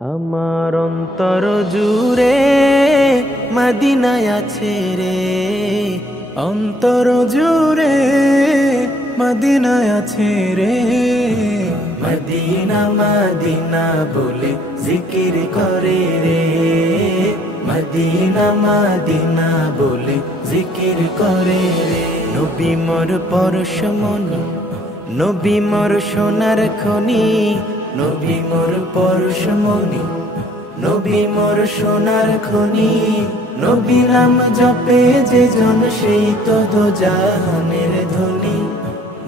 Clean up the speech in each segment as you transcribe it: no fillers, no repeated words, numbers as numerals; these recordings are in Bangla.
আমার অন্তর জুড়ে মদিনায় আছে রে, অন্তর জুড়ে মদিনায় আছে রে। মদিনা মদিনা বলে জিকির করে রে, মদিনা মদিনা বলে জিকির করে রে। নবী মোর পরশমণি, নবী মোর সোনার খনি, নবী মোর পরশমণি, নবী মোর সোনার খনি। নবী নাম জপে যে জন সেই তো দোজাহানের ধনী,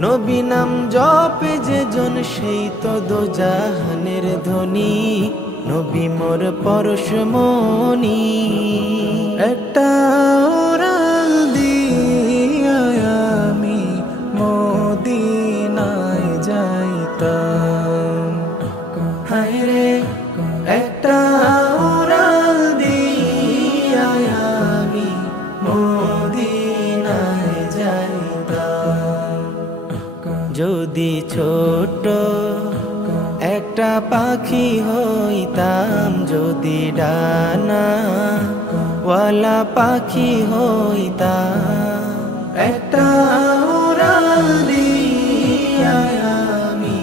নবী নাম জপে যে জন সেই তো দোজাহানের ধনী। নবী মোর পরশমণি। একটা উড়াল দিয়া আমি মদিনায় যাইতাম। হায় রে একটা উড়াল দিয়া আমি মদিনায় যাইতাম। যদি ছোট একটা পাখি হইতাম, যদি ডানা ওয়ালা পাখি হইতাম, একটা উড়াল দিয়া আমি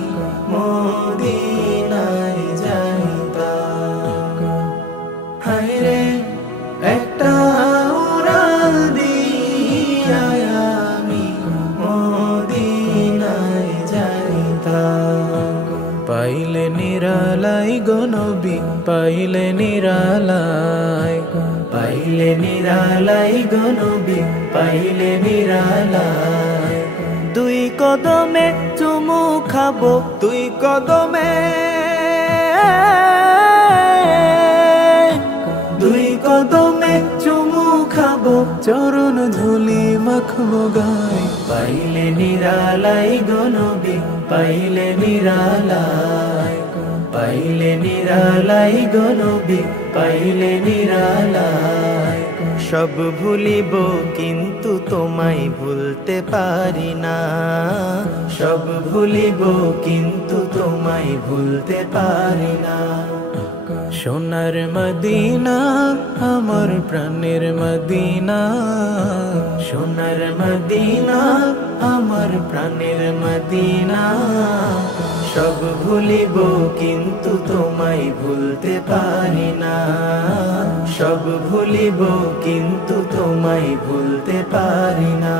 মদিনায় যাইতাম। হায় রে একটা উড়াল দিয়া আমি মদিনায় যাইতাম। পাইলে নিরালাই গো নবী, পাইলে নিরালাই, পাইলে নিরালাই গো নবী, পাইলে নিরালাই। দুই কদমে চুমু খাবো, দুই কদমে, দুই কদমে চুমু খাবো, চরণ ধুলি মাখবো গায়। পাইলে নিরালাই গো নবী, পাইলে নিরালাই, পাইলে নিরালাই গো নবী, পাইলে নিরালাই। সব ভুলিব কিন্তু তোমায় ভুলতে পারি না, সব ভুলিব কিন্তু তোমায় ভুলতে পারি না। সোনার মদিনা আমার প্রাণের মদিনা, সোনার মদিনা আমার প্রাণের মদিনা। সব ভুলিব কিন্তু তোমায় ভুলতে পারি না, সব ভুলিব কিন্তু তোমায় ভুলতে পারি না।